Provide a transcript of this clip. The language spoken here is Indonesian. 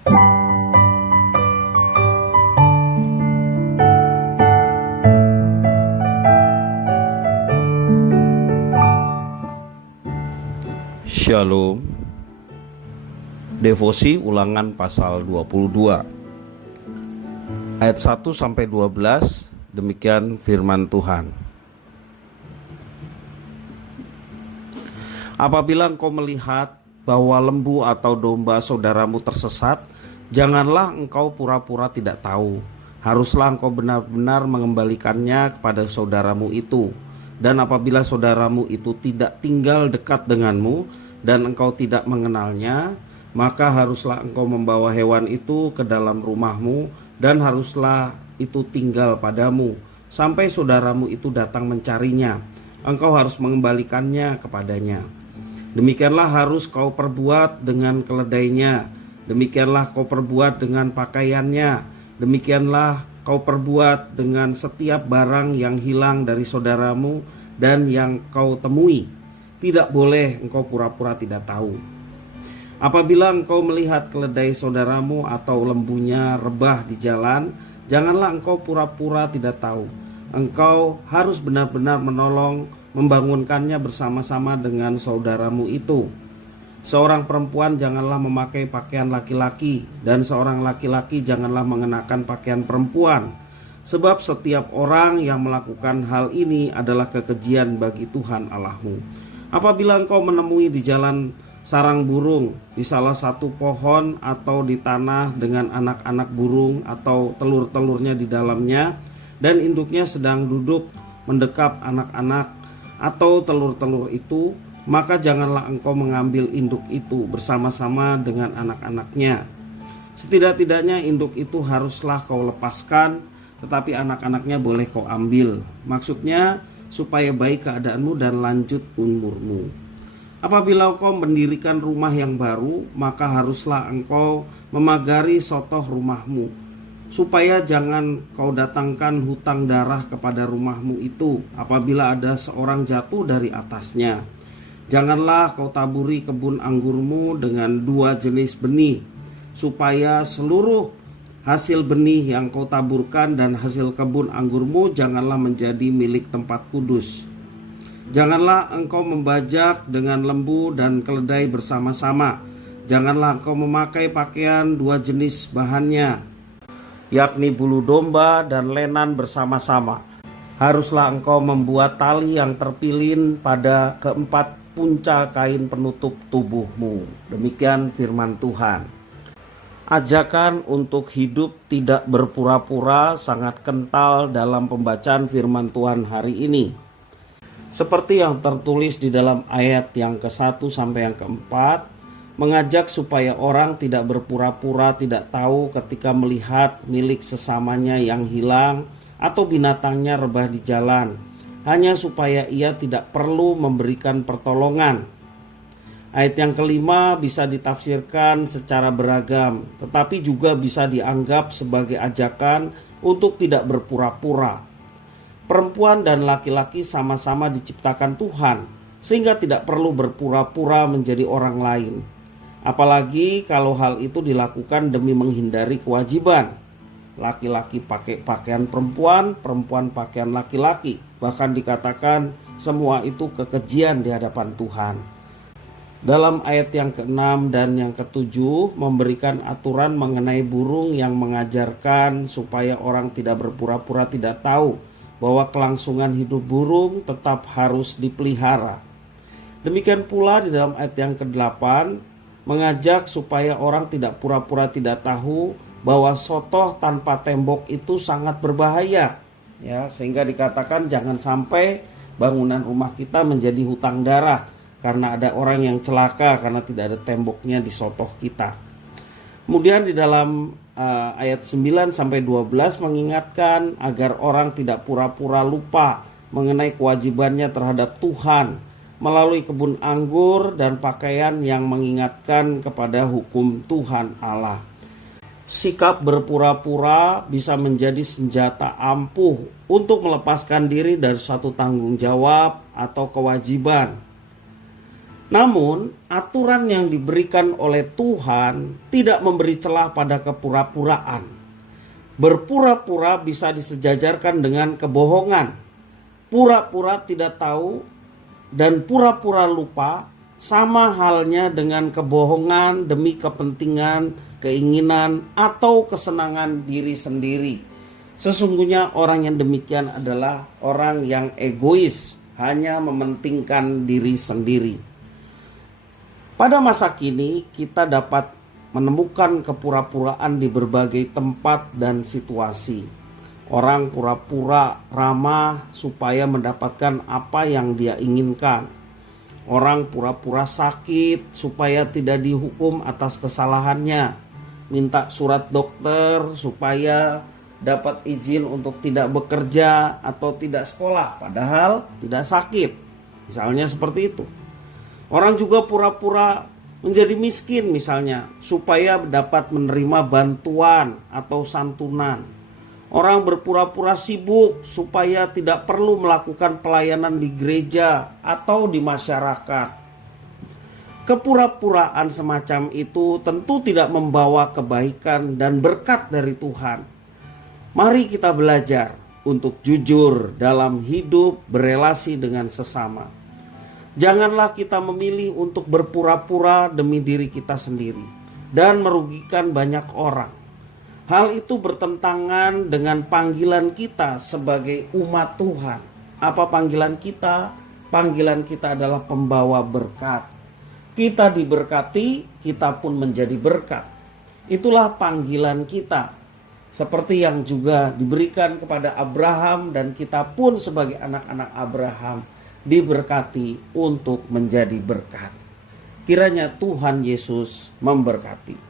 Shalom. Devosi Ulangan pasal 22 ayat 1 sampai 12. Demikian firman Tuhan. Apabila engkau melihat bahwa lembu atau domba saudaramu tersesat, janganlah engkau pura-pura tidak tahu. Haruslah engkau benar-benar mengembalikannya kepada saudaramu itu. Dan apabila saudaramu itu tidak tinggal dekat denganmu dan engkau tidak mengenalnya, maka haruslah engkau membawa hewan itu ke dalam rumahmu dan haruslah itu tinggal padamu sampai saudaramu itu datang mencarinya. Engkau harus mengembalikannya kepadanya. Demikianlah harus kau perbuat dengan keledainya, demikianlah kau perbuat dengan pakaiannya, demikianlah kau perbuat dengan setiap barang yang hilang dari saudaramu dan yang kau temui. Tidak boleh engkau pura-pura tidak tahu. Apabila engkau melihat keledai saudaramu atau lembunya rebah di jalan, janganlah engkau pura-pura tidak tahu. Engkau harus benar-benar menolong, membangunkannya bersama-sama dengan saudaramu itu. Seorang perempuan janganlah memakai pakaian laki-laki, dan seorang laki-laki janganlah mengenakan pakaian perempuan. Sebab setiap orang yang melakukan hal ini adalah kekejian bagi Tuhan Allahmu. Apabila engkau menemui di jalan sarang burung, di salah satu pohon atau di tanah dengan anak-anak burung atau telur-telurnya di dalamnya, dan induknya sedang duduk mendekap anak-anak atau telur-telur itu, maka janganlah engkau mengambil induk itu bersama-sama dengan anak-anaknya. Setidak-tidaknya induk itu haruslah kau lepaskan, tetapi anak-anaknya boleh kau ambil. Maksudnya supaya baik keadaanmu dan lanjut umurmu. Apabila engkau mendirikan rumah yang baru, maka haruslah engkau memagari sotoh rumahmu, supaya jangan kau datangkan hutang darah kepada rumahmu itu apabila ada seorang jatuh dari atasnya. Janganlah kau taburi kebun anggurmu dengan dua jenis benih, supaya seluruh hasil benih yang kau taburkan dan hasil kebun anggurmu janganlah menjadi milik tempat kudus. Janganlah engkau membajak dengan lembu dan keledai bersama-sama. Janganlah engkau memakai pakaian dua jenis bahannya, yakni bulu domba dan lenan bersama-sama. Haruslah engkau membuat tali yang terpilin pada keempat punca kain penutup tubuhmu. Demikian firman Tuhan. Ajakan untuk hidup tidak berpura-pura sangat kental dalam pembacaan firman Tuhan hari ini. Seperti yang tertulis di dalam ayat yang ke-1 sampai yang ke-4, mengajak supaya orang tidak berpura-pura tidak tahu ketika melihat milik sesamanya yang hilang atau binatangnya rebah di jalan, hanya supaya ia tidak perlu memberikan pertolongan. Ayat yang kelima bisa ditafsirkan secara beragam, tetapi juga bisa dianggap sebagai ajakan untuk tidak berpura-pura. Perempuan dan laki-laki sama-sama diciptakan Tuhan, sehingga tidak perlu berpura-pura menjadi orang lain. Apalagi kalau hal itu dilakukan demi menghindari kewajiban. Laki-laki pakai pakaian perempuan, perempuan pakaian laki-laki. Bahkan dikatakan semua itu kekejian di hadapan Tuhan. Dalam ayat yang ke-6 dan yang ke-7 memberikan aturan mengenai burung yang mengajarkan supaya orang tidak berpura-pura tidak tahu bahwa kelangsungan hidup burung tetap harus dipelihara. Demikian pula di dalam ayat yang ke-8 mengajak supaya orang tidak pura-pura tidak tahu bahwa sotoh tanpa tembok itu sangat berbahaya. Ya, sehingga dikatakan jangan sampai bangunan rumah kita menjadi hutang darah karena ada orang yang celaka karena tidak ada temboknya di sotoh kita. Kemudian di dalam ayat 9 sampai 12 mengingatkan agar orang tidak pura-pura lupa mengenai kewajibannya terhadap Tuhan melalui kebun anggur dan pakaian yang mengingatkan kepada hukum Tuhan Allah. Sikap berpura-pura bisa menjadi senjata ampuh untuk melepaskan diri dari suatu tanggung jawab atau kewajiban. Namun, aturan yang diberikan oleh Tuhan tidak memberi celah pada kepura-puraan. Berpura-pura bisa disejajarkan dengan kebohongan. Pura-pura tidak tahu dan pura-pura lupa sama halnya dengan kebohongan demi kepentingan, keinginan, atau kesenangan diri sendiri. Sesungguhnya orang yang demikian adalah orang yang egois, hanya mementingkan diri sendiri. Pada masa kini kita dapat menemukan kepura-puraan di berbagai tempat dan situasi. Orang pura-pura ramah supaya mendapatkan apa yang dia inginkan. Orang pura-pura sakit supaya tidak dihukum atas kesalahannya. Minta surat dokter supaya dapat izin untuk tidak bekerja atau tidak sekolah padahal tidak sakit. Misalnya seperti itu. Orang juga pura-pura menjadi miskin misalnya supaya dapat menerima bantuan atau santunan. Orang berpura-pura sibuk supaya tidak perlu melakukan pelayanan di gereja atau di masyarakat. Kepura-puraan semacam itu tentu tidak membawa kebaikan dan berkat dari Tuhan. Mari kita belajar untuk jujur dalam hidup berelasi dengan sesama. Janganlah kita memilih untuk berpura-pura demi diri kita sendiri dan merugikan banyak orang. Hal itu bertentangan dengan panggilan kita sebagai umat Tuhan. Apa panggilan kita? Panggilan kita adalah pembawa berkat. Kita diberkati, kita pun menjadi berkat. Itulah panggilan kita. Seperti yang juga diberikan kepada Abraham, dan kita pun sebagai anak-anak Abraham diberkati untuk menjadi berkat. Kiranya Tuhan Yesus memberkati.